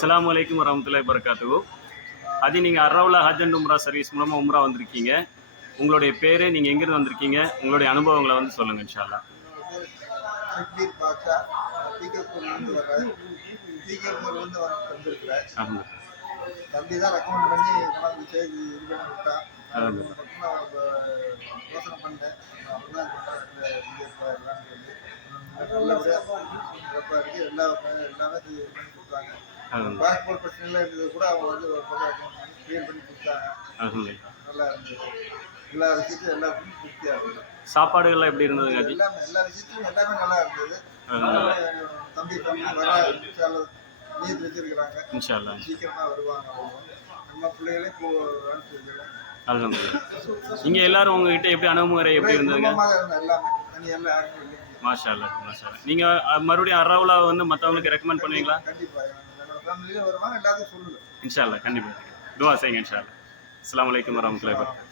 அஸ்ஸலாமு அலைக்கும் வரமத்துல்லாஹி வரகாத்துகு அது நீங்கள் அர்ரவுலா ஹஜ் அண்ட் உம்ரா சர்வீஸ் மூலமாக உம்ரா வந்திருக்கீங்க. உங்களுடைய பேர் நீங்கள் எங்கேருந்து வந்திருக்கீங்க? உங்களுடைய அனுபவங்களை வந்து சொல்லுங்கள் இன்ஷால்லா தம்பி தான் ரெக்கமெண்ட் பண்ணி கொண்டாந்து செய்தி இது பண்ணி விட்டான் ஆமாம். பக்கமாக யோசனை பண்ணேன் அவங்க நல்லபடியாக எல்லா எல்லாமே இது பண்ணி கொடுத்தாங்க பாஸ்போர்ட் பிரச்சனைலாம் இருந்தது கூட அவங்க வந்து கிளியர் பண்ணி கொடுத்தாங்க. நல்லா இருந்தது எல்லா விஷயத்தையும் எல்லாத்துக்கும் திருப்தியாக இருந்தது சாப்பாடுகள்லாம் எப்படி இருந்ததுங்க அது எல்லாமே எல்லா விஷயத்திலும் எல்லாமே நல்லா இருந்தது. தம்பி தம்பி வர நீட் வச்சிருக்கிறாங்க இன்ஷால்லா சீக்கிரமா வருவாங்க நம்ம பிள்ளைகளே இப்போ அனுப்பிச்சிருக்கிறேன் அல்ஹம்துலில்லாஹ் இங்கே எல்லாரும் உங்ககிட்ட எப்படி அணுகுமுறை எப்படி இருந்ததுங்க எல்லாமே மாஷா அல்லா மாஷா அல்லா. நீங்கள் மறுபடியும் அர்ரவுலா வந்து மற்றவங்களுக்கு ரெக்கமெண்ட் பண்ணுவீங்களா? கண்டிப்பா. இன்ஷா அல்லா கண்டிப்பாக துவா செய்யுங்க இன்ஷா அல்லா அஸ்ஸலாமு அலைக்கும் வரமத்துல்லாஹி வரகாத்துஹு